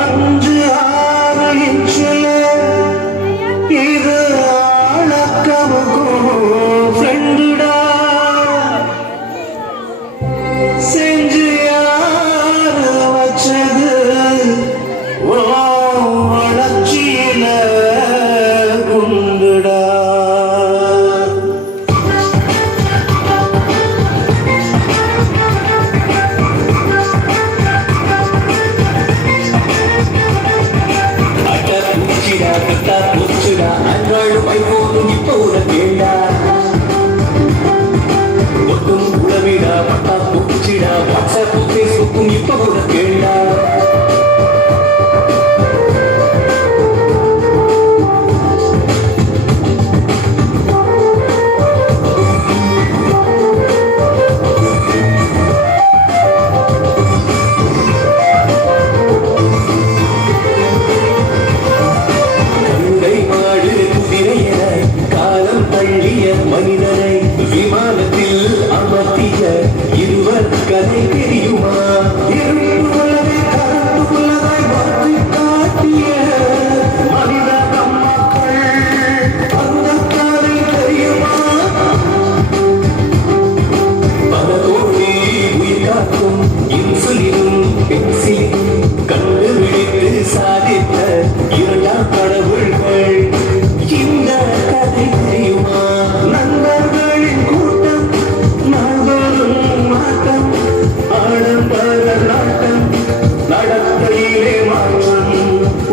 அஞ்சு ஆறு இன்ச்சில் இது ஆளக்கமுக்கும் ஃப்ரெண்டுடா செஞ்சு யாரு வச்சது ஓ வளர்ச்சியில குண்டுடா. அன்றாடும் ஐபோனும் இப்ப உனக்கேண்டா ஒட்டும் உளவிடா பட்டா பூச்சிடா வாட்ஸ்அப் பேஸ்புக்கும் இப்ப உனக்கேண்டா. மனிதனை விமானத்தில் அமர்த்திய இருவர் கதை தெரியுமா? இருப்புள்ளதை கருத்துள்ளதை மாற்றி காட்டிய மனித மக்கள் அந்த கதை தெரியுமா? பலதோடி உயிர் காக்கும் இன்சுலினும் பென்சிலினும் கண்டுபிடித்து சாதித்த இரண்டாம் கடவுள்கள் இந்த கதை தெரியுமா? நண்பர்களின் கூட்டம் நாள்தோறும் மாட்டம் ஆடம்பர நாட்டம் நடத்தையிலே மாற்றம்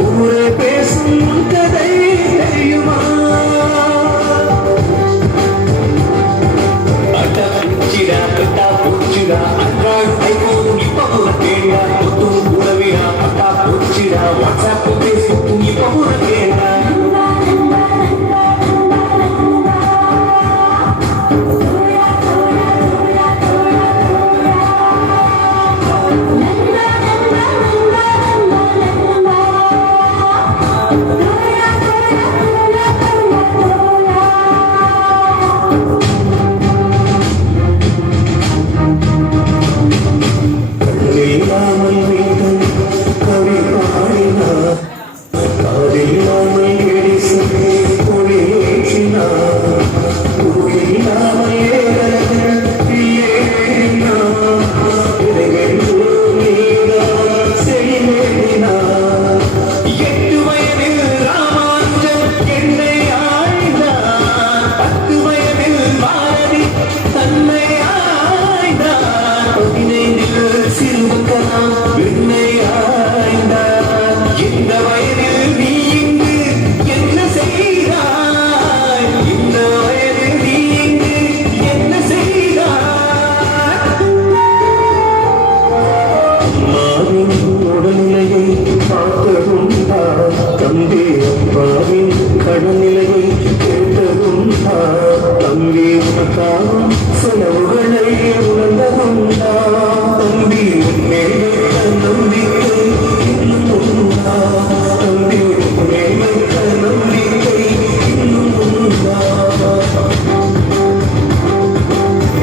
ஊரே பேசும் கதை தெரியுமா? அட்டா பூச்சிடா கட்டா பூச்சிடா அன்றாடும் ஐபோனும் இப்ப உனக்கேண்டா ஒத்தும் உறவிடா அட்டா பூச்சிடா வாட்ஸ்அப் பேஸ்புக்கும் இப்ப உனக்கேண்டா. கடநிலையை கேட்டதும் தம்பி உனக்காகும் செலவுகளை உணர்ந்ததுண்டா? தம்பி உன்மேல் நம்பிக்கை இன்னும் உண்டா? தம்பி உன்மேல் நம்பிக்கை இன்னும் உண்டா?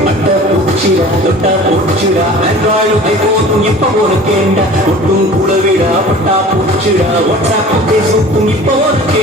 அட்டா பூச்சிடா தொட்டா பூச்சிடா ஆண்ட்ராய்டும் ஐபோனும் இப்ப உனக்கேண்டா ஒட்டும் கூடவிடா பட்டா பூச்சிடா வாட்ஸ்அப் பேஸ்புக்கும் இப்ப உனக்கு